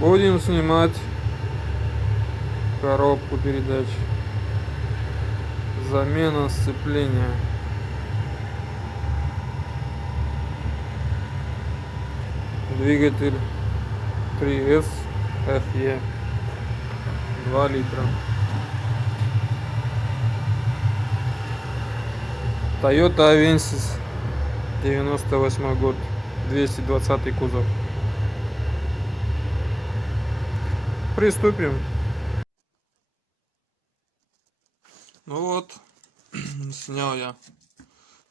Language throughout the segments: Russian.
Будем снимать коробку передач. Замена сцепления. Двигатель 3S FE 2 литра. Toyota Avensis 98 год, 220 кузов. Приступим. Ну вот, снял я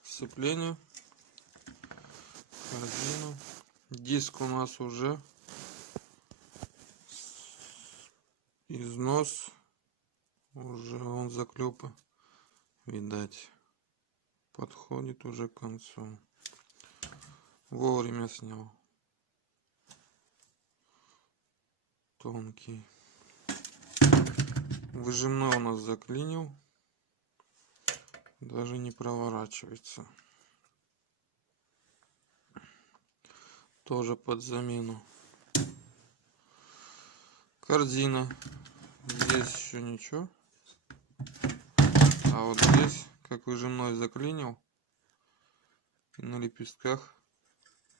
сцепление, корзину. Диск у нас уже износ, уже он заклепа, видать, подходит уже к концу. Вовремя снял. Тонкий. Выжимной у нас заклинил. Даже не проворачивается. Тоже под замену. Корзина. Здесь еще ничего. А вот здесь, как выжимной заклинил, и на лепестках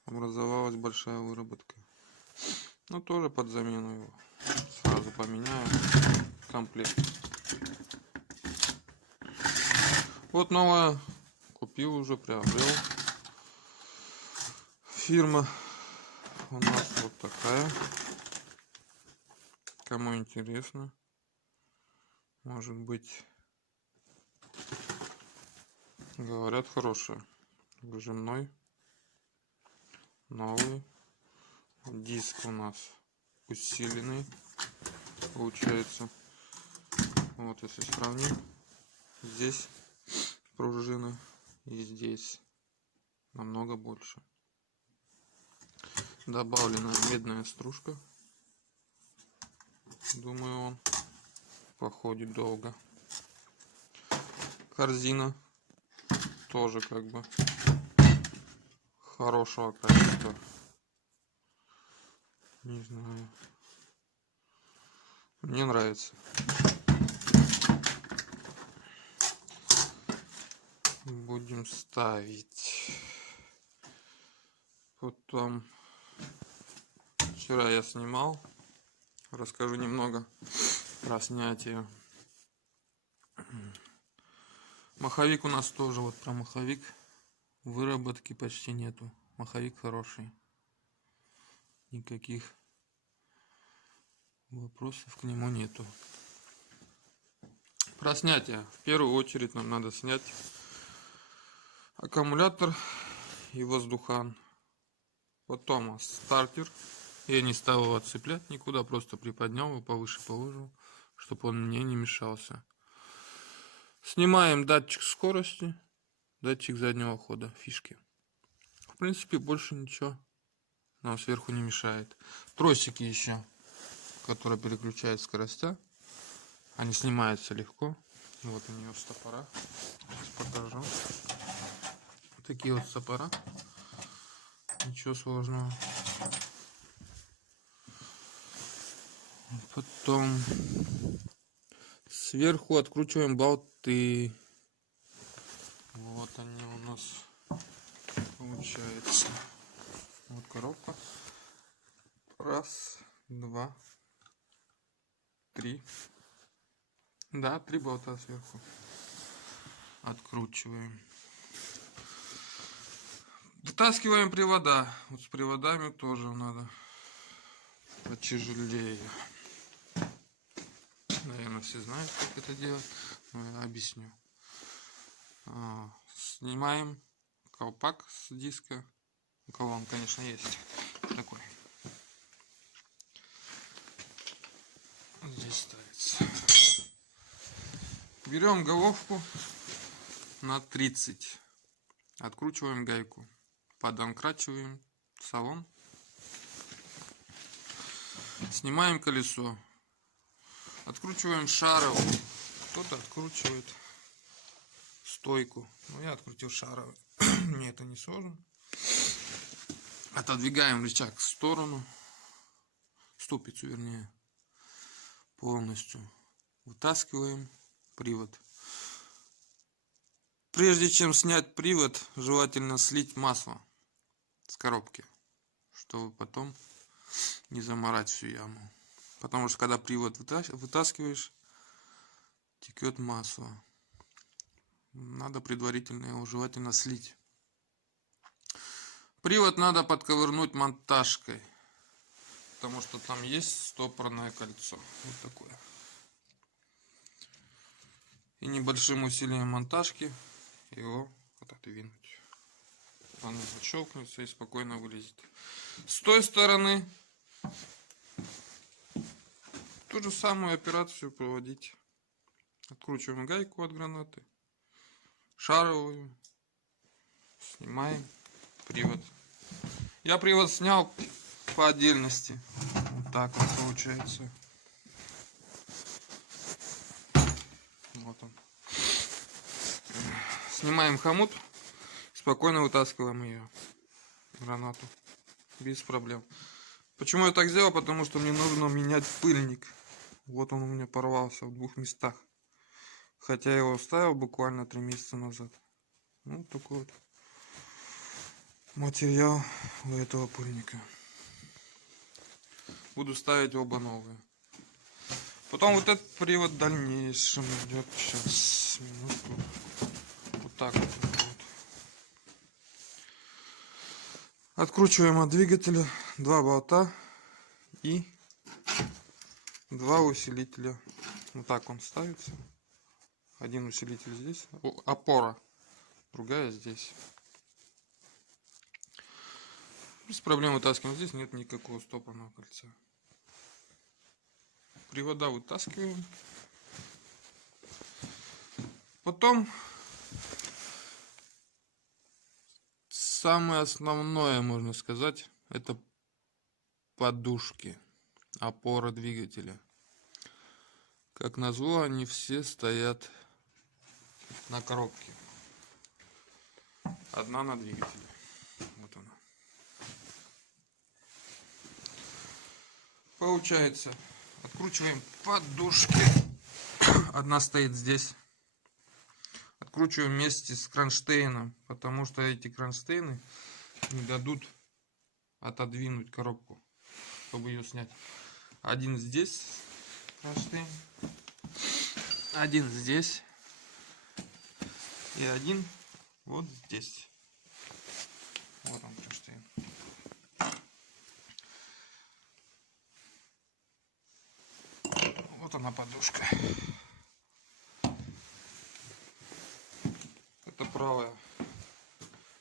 образовалась большая выработка. Ну, тоже под замену его. Сразу поменяю комплект. Вот новая. Купил уже, приобрел. Фирма у нас вот такая. Кому интересно, может быть, говорят, хорошая. Выжимной. Новый. Диск у нас усиленный. Получается. Вот если сравним. Здесь пружины и здесь намного больше. Добавлена медная стружка. Думаю, он походит долго. Корзина тоже как бы хорошего качества. Не знаю. Мне нравится. Будем ставить. Потом вчера я снимал. Расскажу немного про снятие. Маховик у нас тоже, вот про маховик выработки почти нету. Маховик хороший. Никаких вопросов к нему нету. Про снятие. В первую очередь нам надо снять аккумулятор и воздухан. Потом стартер. Я не стал его отцеплять никуда, просто приподнял его, повыше положил, чтобы он мне не мешался. Снимаем датчик скорости, датчик заднего хода, фишки. В принципе, больше ничего нам сверху не мешает. Тросики еще, которые переключают скоростя, они снимаются легко. Вот у нее стопора. Сейчас покажу. Вот такие вот стопора. Ничего сложного. Потом сверху откручиваем болты. Вот они у нас получается. Вот коробка. Раз, два, три. Да, 3 болта сверху. Откручиваем. Вытаскиваем привода. Вот с приводами тоже надо потяжелее. Наверное, все знают, как это делать, но я объясню. Снимаем колпак с диска. У кого он, конечно, есть такой. Здесь ставится. Берем головку на 30. Откручиваем гайку. Подонкрачиваем салон. Снимаем колесо. Откручиваем шаровый. Кто-то откручивает стойку. Но я открутил шаровый. Мне это не сложно. Отодвигаем рычаг в сторону. ступицу, вернее, полностью. Вытаскиваем привод. Прежде чем снять привод, желательно слить масло с коробки, чтобы потом не замарать всю яму. Потому что когда привод вытаскиваешь, текет масло. Надо предварительно его желательно слить. Привод надо подковырнуть монтажкой, потому что там есть стопорное кольцо. Вот такое. И небольшим усилием монтажки его отодвинуть. Он отщелкнется и спокойно вылезет. С той стороны ту же самую операцию проводить. Откручиваем гайку от гранаты, шаровую, снимаем привод. Я привод снял по отдельности. Вот так вот получается. Вот он. Снимаем хомут, спокойно вытаскиваем ее, гранату, без проблем. Почему я так сделал? Потому что мне нужно менять пыльник. Вот он у меня порвался в 2 местах. Хотя я его ставил буквально 3 месяца назад. Ну, такой вот материал у этого пыльника. Буду ставить оба новые. Потом вот этот привод в дальнейшем идет. Сейчас, минутку. Вот так вот. Откручиваем от двигателя 2 болта и 2 усилителя. Вот так он ставится. Один усилитель здесь, опора, другая здесь. Без проблем вытаскиваем. Здесь нет никакого стопорного кольца. Привода вытаскиваем. Потом самое основное, можно сказать, это подушки, опора двигателя. Как назло, они все стоят на коробке. Одна на двигателе. Вот она. Получается, откручиваем подушки. Одна стоит здесь. Откручиваем вместе с кронштейном, потому что эти кронштейны не дадут отодвинуть коробку, чтобы ее снять. Один здесь кронштейн, один здесь и один вот здесь. Вот он кронштейн. Вот она подушка. Это правая.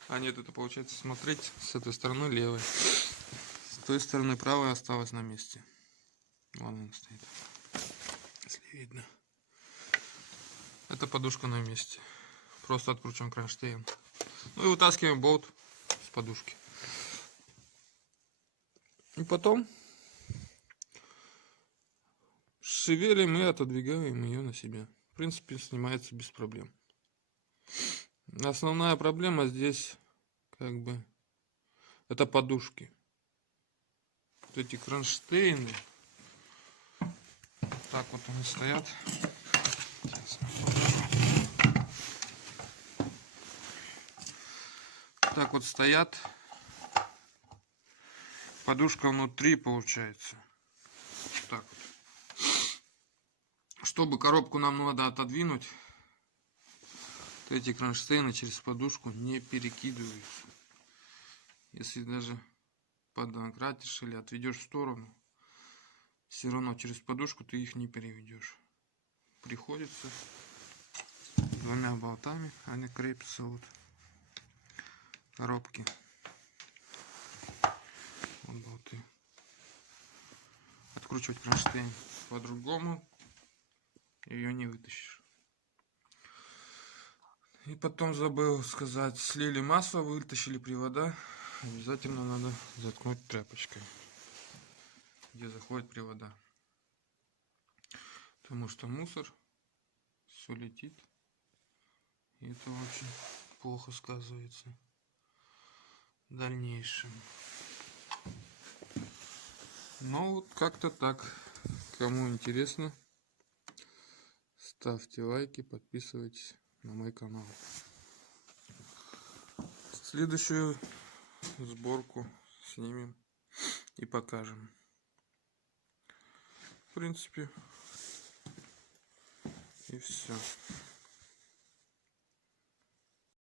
А нет, это получается смотреть с этой стороны левой. С той стороны правая осталась на месте. Вон она стоит. Если видно. Эта подушка на месте. Просто откручиваем кронштейн. Ну и вытаскиваем болт с подушки. И потом шевелим и отодвигаем ее на себя. В принципе, снимается без проблем. Основная проблема здесь, как бы, это подушки. Вот эти кронштейны. Так вот они стоят. Сейчас. Так вот стоят. Подушка внутри получается. Так вот. Чтобы коробку нам надо отодвинуть, то эти кронштейны через подушку не перекидываются. Если даже подократишь или отведешь в сторону, все равно через подушку ты их не переведешь. Приходится 2 болтами, они крепятся вот коробки. Вот болты. Откручивать кронштейн по-другому ее не вытащишь. И потом забыл сказать, слили масло, вытащили привода, обязательно надо заткнуть тряпочкой, где заходят привода, потому что мусор, все летит, и это очень плохо сказывается в дальнейшем. Ну, вот как-то так. Кому интересно, ставьте лайки, подписывайтесь на мой канал. Следующую сборку снимем и покажем. В принципе, и все.